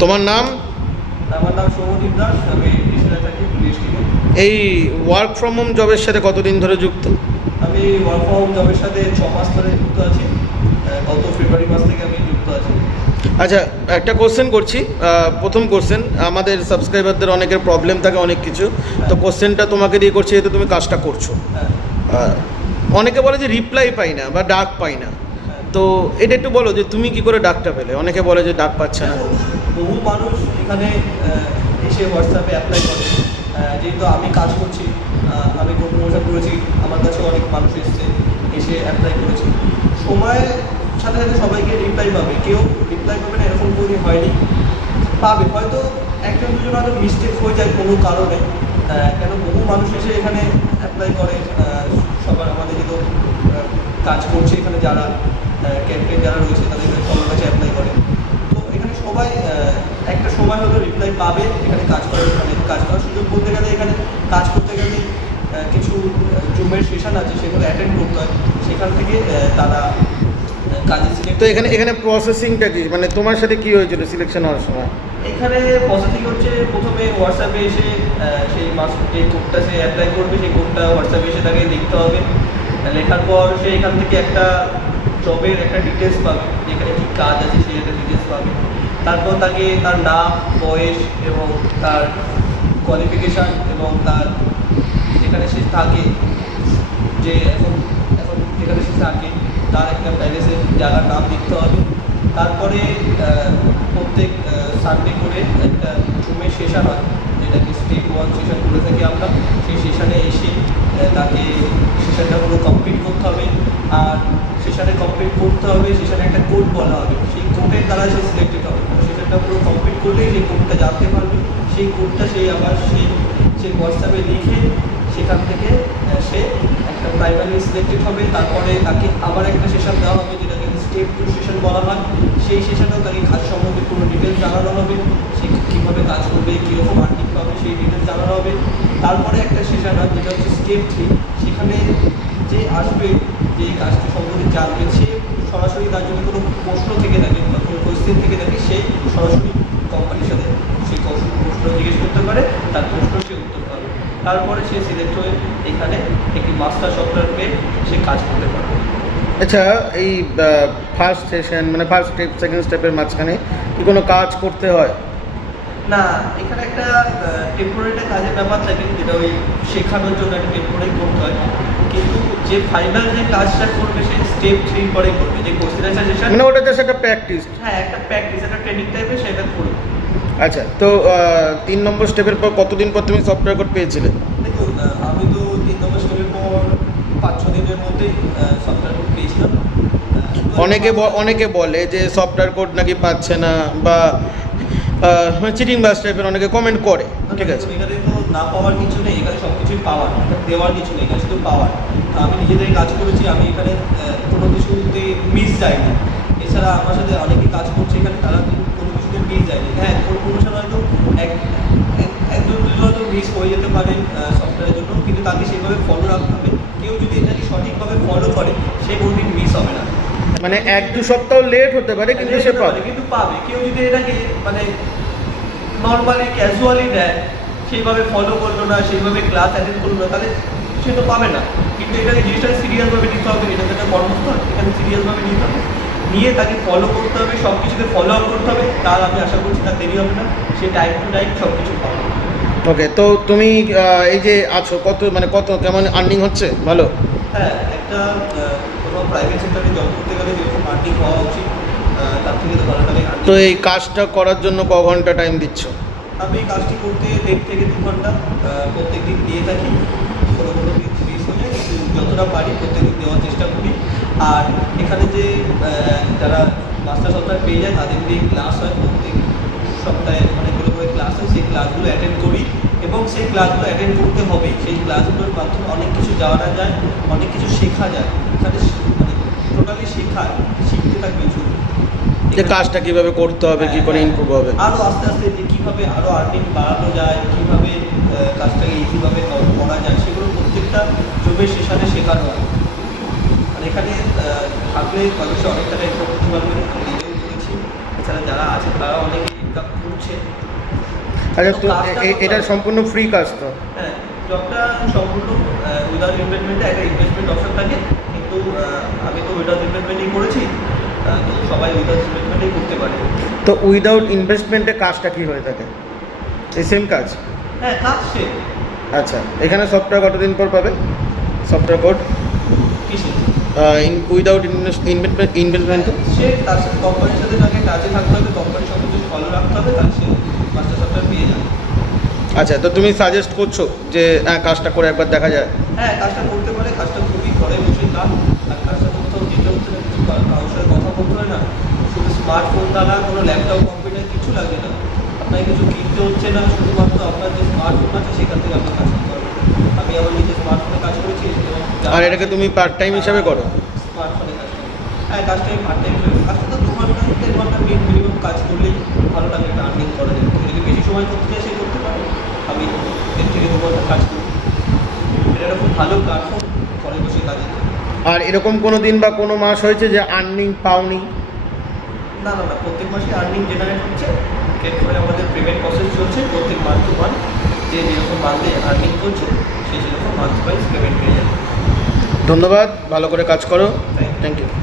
তোমার নাম? আমার নাম সৌমদীপ দাস আমি থাকি ডিস্ট্রিক্টে এই ওয়ার্ক ফ্রম হোম জবের সাথে কতদিন ধরে যুক্ত? আমি ওয়ার্ক ফ্রম হোম জবের সাথে ছ মাস ধরে যুক্ত আছি। গত ফেব্রুয়ারি মাস থেকে আমি যুক্ত আছি। আচ্ছা একটা কোশ্চেন করছি। প্রথম কোশ্চেন আমাদের সাবস্ক্রাইবারদের অনেকের প্রবলেম থাকে অনেক কিছু। তো কোশ্চেনটা তোমাকে দিয়ে করছি যেহেতু তুমি কাজটা করছ। হ্যাঁ। অনেকে বলে যে রিপ্লাই পাই না বা ডাক পাই না। হ্যাঁ। তো এটা একটু বলো যে তুমি কি করে ডাকটা পেলে? অনেকে বলে যে ডাক পাচ্ছে না। বহু মানুষ এখানে এসে হোয়াটসঅ্যাপে অ্যাপ্লাই করে। যেহেতু আমি কাজ করছি আমি প্রমোশন করেছি, আমার কাছে অনেক মানুষ এসছে, এসে অ্যাপ্লাই করেছি। সময়ের সাথে সাথে সবাইকে রিপ্লাই পাবে। কেউ রিপ্লাই পাবে না, এরকম কোনো হয়নি। পাবে, হয়তো একজন, দুজন হয়তো মিস্টেক হয়ে যায় কোনো কারণে। কেন বহু মানুষ এসে এখানে অ্যাপ্লাই করে সবার আমাদের যেহেতু কাজ করছে এখানে যারা ক্যাম্পেন যারা রয়েছে, তাদের সবার কাছে অ্যাপ্লাই করে। তো এখানে সবাই সময় হলো রিপ্লাই পাবে এখানে কাজ করার মানে কাজ করার সুযোগ। বলতে গেলে এখানে কাজ করতে গেলে কিছু জুমের সেশন আছে সেগুলো অ্যাটেন্ড করতে হয়। সেখান থেকে তারা তো এখানে এখানে প্রসেসিংটা কি? মানে তোমার সাথে কি হয়েছিল সিলেকশন হওয়ার সময়? এখানে পজিটিভ হচ্ছে প্রথমে হোয়াটসঅ্যাপে এসে সেই মাস যে কোডটা সে অ্যাপ্লাই করবে সেই কোডটা হোয়াটসঅ্যাপে এসে তাকে লিখতে হবে। লেখার পর সে এখান থেকে একটা জবের একটা ডিটেলস পাবে যেখানে কী কাজ আছে সেই একটা ডিটেলস পাবে। তারপর তাকে তার নাম, বয়স এবং তার কোয়ালিফিকেশান এবং তার যেখানে সে থাকে, যে এখন এখন যেখানে সে থাকে, তার একটা প্যালেসের জায়গার নাম লিখতে হবে। তারপরে প্রত্যেক সানডে করে একটা জুমের সেশন হয়, যেটাকে স্টেপ ওয়ান সেশন করে থাকি আমরা। সেই সেশনে এসে তাকে সেশনটা পুরো কমপ্লিট করতে হবে। আর সেশনে কমপ্লিট করতে হবে সেশনে একটা কোড বলা হবে। সেই কোডের দ্বারা সে সিলেক্টেড হবে। সেশনটা পুরো কমপ্লিট করলেই সেই কোডটা জানতে পারবে। সেই কোডটা সেই আবার সে সেই হোয়াটসঅ্যাপে লিখে সেখান থেকে সে একটা প্রাইমারি সিলেক্টেড হবে। তারপরে তাকে আবার একটা সেশন দেওয়া হবে যেটাকে স্টেপ টু সেশন বলা হয়। সেই সেশনেও তাকে কাজ সম্বন্ধে পুরো ডিটেলস জানানো হবে। সে কীভাবে কাজ করবে, কীরকম আর্নিং পাবে, সেই ডিটেলস জানানো হবে। তারপরে একটা সেশন হয়, যেটা হচ্ছে স্টেপ থ্রি সেখানে যে আসবে, যে এই জানবে সে সরাসরি তার যদি কোনো প্রশ্ন থেকে থাকে বা কোনো কোয়েশ্চেন থেকে থাকে, সে সরাসরি কোম্পানির সাথে সেই প্রশ্ন জিজ্ঞেস করতে পারে, তার প্রশ্ন সে উত্তর পাবে। তারপরে সে সিলেক্ট হয়ে এখানে একটি মাস্টার সফটওয়্যার পেয়ে সে কাজ করতে পারবে। আচ্ছা এই ফার্স্ট সেশন মানে ফার্স্ট স্টেপ সেকেন্ড স্টেপের মাঝখানে কি কোনো কাজ করতে হয়? না এখানে একটা টেম্পোরারি কাজের ব্যাপার থাকে যেটা ওই শেখানোর জন্য একটা টেম্পোরারি করতে হয়। কিন্তু যে ফাইনাল যে কাজটা করবে সে স্টেপ থ্রি পরে করবে যে কোশ্চেন অ্যান্সার সেশন মানে ওটা জাস্ট একটা প্র্যাকটিস হ্যাঁ একটা প্র্যাকটিস একটা ট্রেনিং টাইপের সেটা করবে। আচ্ছা তো তিন নম্বর স্টেপের পর কতদিন পর তুমি সফটওয়্যার কোড পেয়েছিলে? দেখুন আমি তো তিন নম্বর স্টেপের পর পাঁচ ছ দিনের মধ্যেই সফটওয়্যার কোড পেয়েছিলাম। অনেকে অনেকে বলে যে সফটওয়্যার কোড নাকি পাচ্ছে না বা চিটিং বাস টাইপের অনেকে কমেন্ট করে, ঠিক আছে? এখানে তো না পাওয়ার কিছু নেই, এখানে সব কিছুই পাওয়ার দেওয়ার কিছু নেই, এখানে শুধু পাওয়ার। আমি নিজে থেকে কাজ করেছি, আমি এখানে কোনো কিছুতে মিস যাইনি। এছাড়া আমার সাথে অনেকে কাজ করছে এখানে, তারা কোনো কিছুতে মিস যায়নি। হ্যাঁ কোনো প্রমোশন হয়তো এক, এক- একজন হয়তো মিস হয়ে যেতে পারে সফটওয়্যারের জন্য, কিন্তু তাকে সেভাবে ফলো রাখতে হবে কেউ যদি এটাকে সঠিকভাবে ফলো করে সে কোনোদিন মিস হবে না মানে এক দু সপ্তাহ লেট হতে পারে কিন্তু সে পাবে। কিন্তু পাবে। কেউ যদি এটাকে মানে নর্মালি ক্যাজুয়ালি নেয় সেইভাবে ফলো করল না সেইভাবে ক্লাস অ্যাটেন্ড করল না তাহলে সে তো পাবে না। কিন্তু এখানে জিনিসটাকে সিরিয়াসভাবে নিতে হবে। এটা তো একটা কর্মস্থল এখানে সিরিয়াসভাবে নিতে হবে। নিয়ে তাকে ফলো করতে হবে সব কিছুকে ফলো আপ করতে হবে। তার আমি আশা করছি তার দেরি হবে না। সে টাইম টু টাইম সব কিছু পাবে। ওকে তো তুমি এই যে আছো কত মানে কত কেমন আর্নিং হচ্ছে? ভালো? হ্যাঁ একটা কোনো প্রাইভেট সেক্টরে জব যেরকম হওয়া উচিত তার থেকে তো এই কাজটা করার জন্য ক ঘণ্টা টাইম দিচ্ছ? আমি এই কাজটি করতে দেড় থেকে দু ঘণ্টা প্রত্যেক দিন দিয়ে থাকি। কোনো কোনো দিন মিস হয়ে যায় কিন্তু যতটা পারি প্রত্যেক দিন দেওয়ার চেষ্টা করি। আর এখানে যে যারা মাস্টার সফটওয়্যার পেয়ে যায় তাদের দিয়ে ক্লাস হয় প্রত্যেক সপ্তাহে অনেকগুলো করে ক্লাস হয় সেই ক্লাসগুলো অ্যাটেন্ড করি। এবং সেই ক্লাসগুলো অ্যাটেন্ড করতে হবে সেই ক্লাসগুলোর মাধ্যমে অনেক কিছু জানা যায় অনেক কিছু শেখা যায়। এখানে টোটালি শেখায় শিখতে থাকবে শুধু যে কাজটা কীভাবে করতে হবে কি করে ইমপ্রুভ হবে? আরও আস্তে আস্তে যে কীভাবে আরও আর্নিং বাড়ানো যায় কীভাবে কাজটাকে ইজিভাবে করা যায় সেগুলো প্রত্যেকটা জবের সেশনে শেখানো হয়। আর এখানে থাকলে মানুষে অনেক টাকা ইনকাম করতে পারবে আমি নিজেও করেছি। এছাড়া যারা আছে তারা অনেকে ইনকাম করছে। আচ্ছা তো এটা সম্পূর্ণ ফ্রি কাজ তো? হ্যাঁ জবটা সম্পূর্ণ উইদাউট ইনভেস্টমেন্টে একটা ইনভেস্টমেন্ট অপশন থাকে। কিন্তু আমি তো উইদাউট ইনভেস্টমেন্টই করেছি তো সবাই উইদাউট ইনভেস্টমেন্টই করতে পারে। তো উইদাউট ইনভেস্টমেন্টে কাজটা কি হয়ে থাকে? এই সেম কাজ? হ্যাঁ কাজ সে আচ্ছা এখানে সফটওয়্যার কতদিন পর পাবে? সফটওয়্যার কোড কিসে উইদাউট ইনভেস্টমেন্ট ইনভেস্টমেন্টে সে তার সাথে কোম্পানির সাথে তাকে কাজে থাকতে হবে কোম্পানির সঙ্গে যদি ফলো রাখতে হবে তাহলে সে মাস্টার সফটওয়্যার পেয়ে যাবে। আচ্ছা তো তুমি সাজেস্ট করছ যে হ্যাঁ কাজটা করে একবার দেখা যায়। হ্যাঁ কাজটা করতে পারে কাজটা আর কোথাও কারোর সাথে কথা বলতে না। শুধু স্মার্টফোন দ্বারা কোনো ল্যাপটপ কম্পিউটার কিছু লাগে না। আপনাকে কিছু কিনতে হচ্ছে না শুধুমাত্র আপনার যে স্মার্টফোন আছে সেখান থেকে আপনি কাজ আমি আমার স্মার্টফোনে কাজ করেছি আর এটাকে তুমি পার্ট টাইম হিসাবে করো? স্মার্টফোনে কাজ করি। হ্যাঁ পার্ট টাইম করি। কাজটা তো দু ঘণ্টা দেড় ঘণ্টা মিনিমাম কাজ করলেই ভালো লাগে একটা আর্নিং করা যায়। যদি বেশি সময় করতে চায় সে করতে পারে। আমি দেড় থেকে দু ঘণ্টা কাজ করি। এটা একটা খুব ভালো প্ল্যাটফর্ম ঘরে বসে কাজের জন্য। আর এরকম কোনো দিন বা কোনো মাস হয়েছে যে আর্নিং পাওনি? না না না প্রত্যেক মাসে আর্নিং জেনারেট হচ্ছে। এরপরে আমাদের পেমেন্ট প্রসেস চলছে। প্রত্যেক মান্থ টু মান্থ যে যেরকম মান্থে আর্নিং করছে সেই সেরকম মান্থ ওয়াইজ পেমেন্ট পেয়ে যাবে। ধন্যবাদ। ভালো করে কাজ করো। Thank you